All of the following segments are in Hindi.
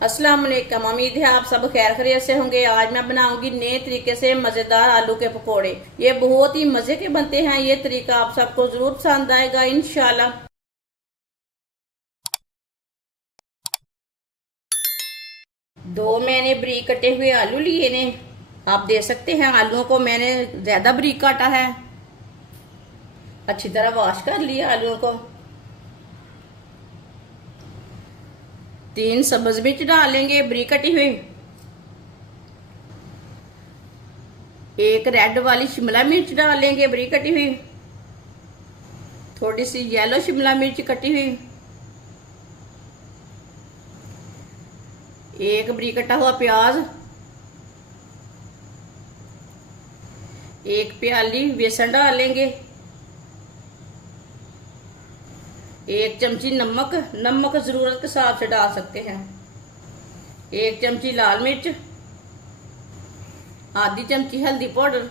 अस्सलाम वालेकुम। उम्मीद है आप सब खैर खैरियत से होंगे। आज मैं बनाऊंगी नए तरीके से मज़ेदार आलू के पकोड़े। ये बहुत ही मज़े के बनते हैं। ये तरीका आप सबको ज़रूर पसंद आएगा इंशाल्लाह। दो मैंने बारीक कटे हुए आलू लिए ने। आप देख सकते हैं आलूओं को मैंने ज़्यादा बारीक काटा है। अच्छी तरह वॉश कर लिया आलूओं को। 3 सब्ज मिर्च डालेंगे बारीक कटी हुई। एक रेड वाली शिमला मिर्च डालेंगे बारीक कटी हुई। थोड़ी सी येलो शिमला मिर्च कटी हुई। एक बारीक कटा हुआ प्याज। एक प्याली बेसन डालेंगे। एक चमची नमक, नमक जरूरत के हिसाब से डाल सकते हैं। एक चमची लाल मिर्च। आधी चमची हल्दी पाउडर।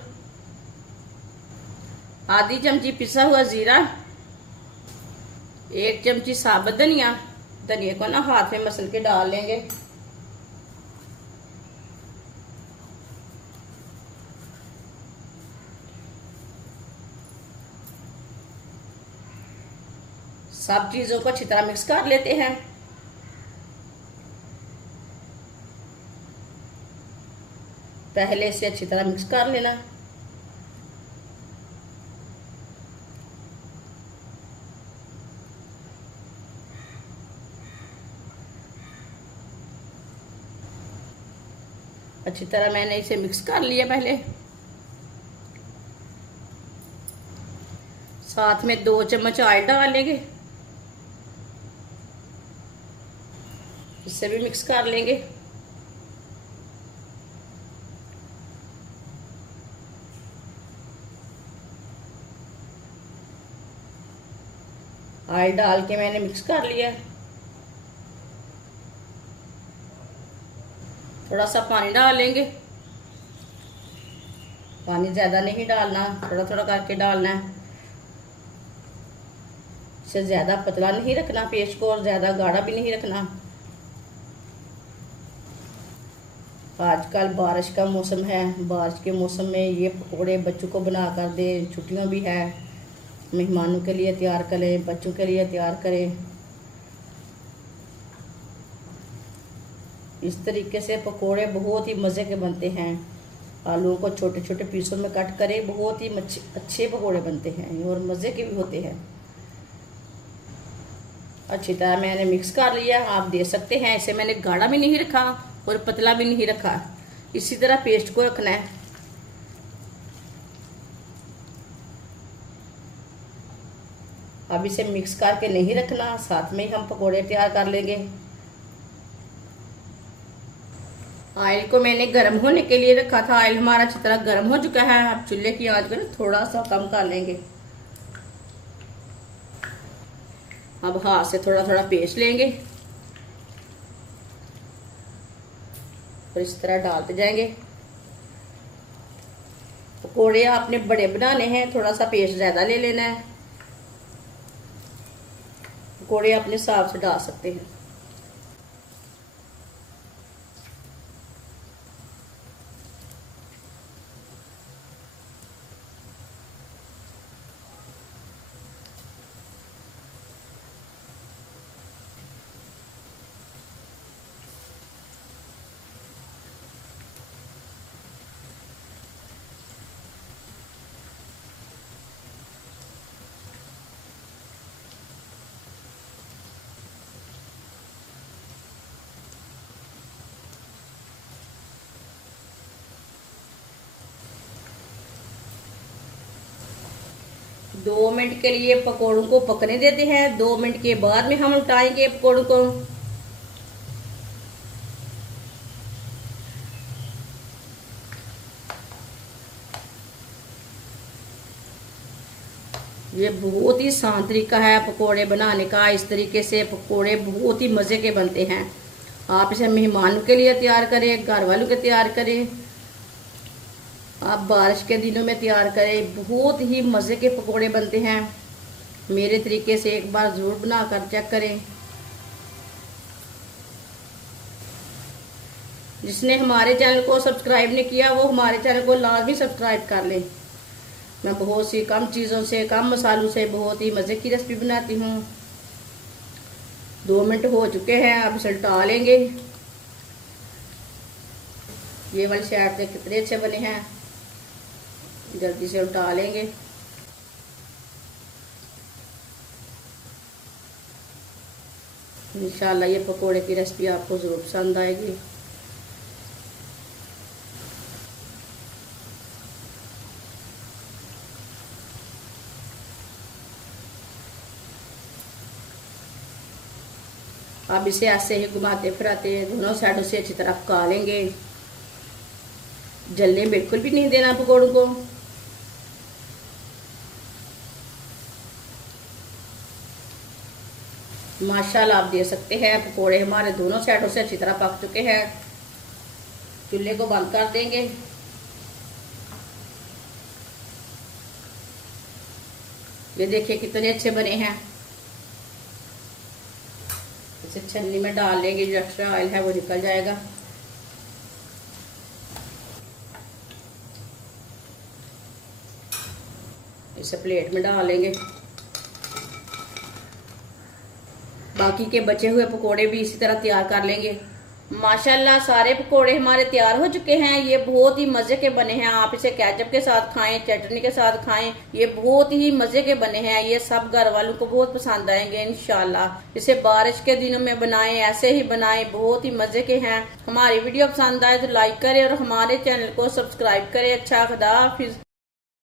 आधी चमची पिसा हुआ जीरा। एक चमची साबुत धनिया। धनिया को ना हाथ में मसल के डाल लेंगे। सब चीजों को अच्छी तरह मिक्स कर लेते हैं। पहले से अच्छी तरह मिक्स कर लेना। अच्छी तरह मैंने इसे मिक्स कर लिया। पहले साथ में 2 चम्मच ऑयल डालेंगे। इससे भी मिक्स कर लेंगे। ऑयल डाल के मैंने मिक्स कर लिया। थोड़ा सा पानी डालेंगे। पानी ज्यादा नहीं डालना, थोड़ा थोड़ा करके डालना है। इसे ज्यादा पतला नहीं रखना पेस्ट को और ज्यादा गाढ़ा भी नहीं रखना। आजकल बारिश का मौसम है। बारिश के मौसम में ये पकोड़े बच्चों को बना कर दे। छुट्टियां भी है, मेहमानों के लिए तैयार करें, बच्चों के लिए तैयार करें। इस तरीके से पकोड़े बहुत ही मज़े के बनते हैं। आलूओं को छोटे छोटे पीसों में कट करें, बहुत ही अच्छे पकोड़े बनते हैं और मज़े के भी होते हैं। अच्छी तरह मैंने मिक्स कर लिया। आप देख सकते हैं इसे मैंने गाढ़ा भी नहीं रखा और पतला भी नहीं रखा। इसी तरह पेस्ट को रखना है। अब इसे मिक्स करके नहीं रखना, साथ में ही हम पकोड़े तैयार कर लेंगे। ऑयल को मैंने गर्म होने के लिए रखा था। ऑयल हमारा अच्छी तरह गर्म हो चुका है। अब चूल्हे की आंच को थोड़ा सा कम कर लेंगे। अब हाथ से थोड़ा थोड़ा पेस्ट लेंगे और इस तरह डालते जाएंगे। पकोड़े आपने बड़े बनाने हैं, थोड़ा सा पेस्ट ज्यादा ले लेना है। पकोड़े अपने हिसाब से डाल सकते हैं। दो मिनट के लिए पकोड़ों को पकने देते हैं। 2 मिनट के बाद में हम उठाएंगे पकोड़ों को। ये बहुत ही आसान तरीका है पकोड़े बनाने का। इस तरीके से पकोड़े बहुत ही मज़े के बनते हैं। आप इसे मेहमानों के लिए तैयार करें, घर वालों के तैयार करें, आप बारिश के दिनों में तैयार करें। बहुत ही मज़े के पकोड़े बनते हैं। मेरे तरीके से एक बार ज़रूर बना कर चेक करें। जिसने हमारे चैनल को सब्सक्राइब नहीं किया वो हमारे चैनल को लाजमी सब्सक्राइब कर ले। मैं बहुत सी कम चीज़ों से, कम मसालों से बहुत ही मज़े की रेसिपी बनाती हूँ। 2 मिनट हो चुके हैं, अब इसे उल्टा लेंगे। ये वाली साइड से कितने अच्छे बने हैं, जल्दी से उल्टा लेंगे। इंशाल्लाह ये पकोड़े की रेसिपी आपको ज़रूर पसंद आएगी। अब इसे ऐसे ही घुमाते फिराते दोनों साइडों से अच्छी तरह पका लेंगे। जलने बिल्कुल भी नहीं देना पकौड़ों को। माशाल्लाह आप देख सकते हैं पकोड़े हमारे दोनों साइडों से अच्छी तरह पक चुके हैं। चूल्हे को बंद कर देंगे। ये देखिए कितने अच्छे बने हैं। इसे छन्नी में डाल लेंगे, जो एक्स्ट्रा ऑयल है वो निकल जाएगा। इसे प्लेट में डाल लेंगे। बाकी के बचे हुए पकोड़े भी इसी तरह तैयार कर लेंगे। माशाल्लाह सारे पकोड़े हमारे तैयार हो चुके हैं। ये बहुत ही मज़े के बने हैं। आप इसे केचप के साथ खाएं, चटनी के साथ खाएं, ये बहुत ही मज़े के बने हैं। ये सब घर वालों को बहुत पसंद आएंगे इंशाल्लाह। इसे बारिश के दिनों में बनाएं, ऐसे ही बनाएं, बहुत ही मज़े के हैं। हमारी वीडियो पसंद आए तो लाइक करें और हमारे चैनल को सब्सक्राइब करें। अच्छा, खुदा हाफिज।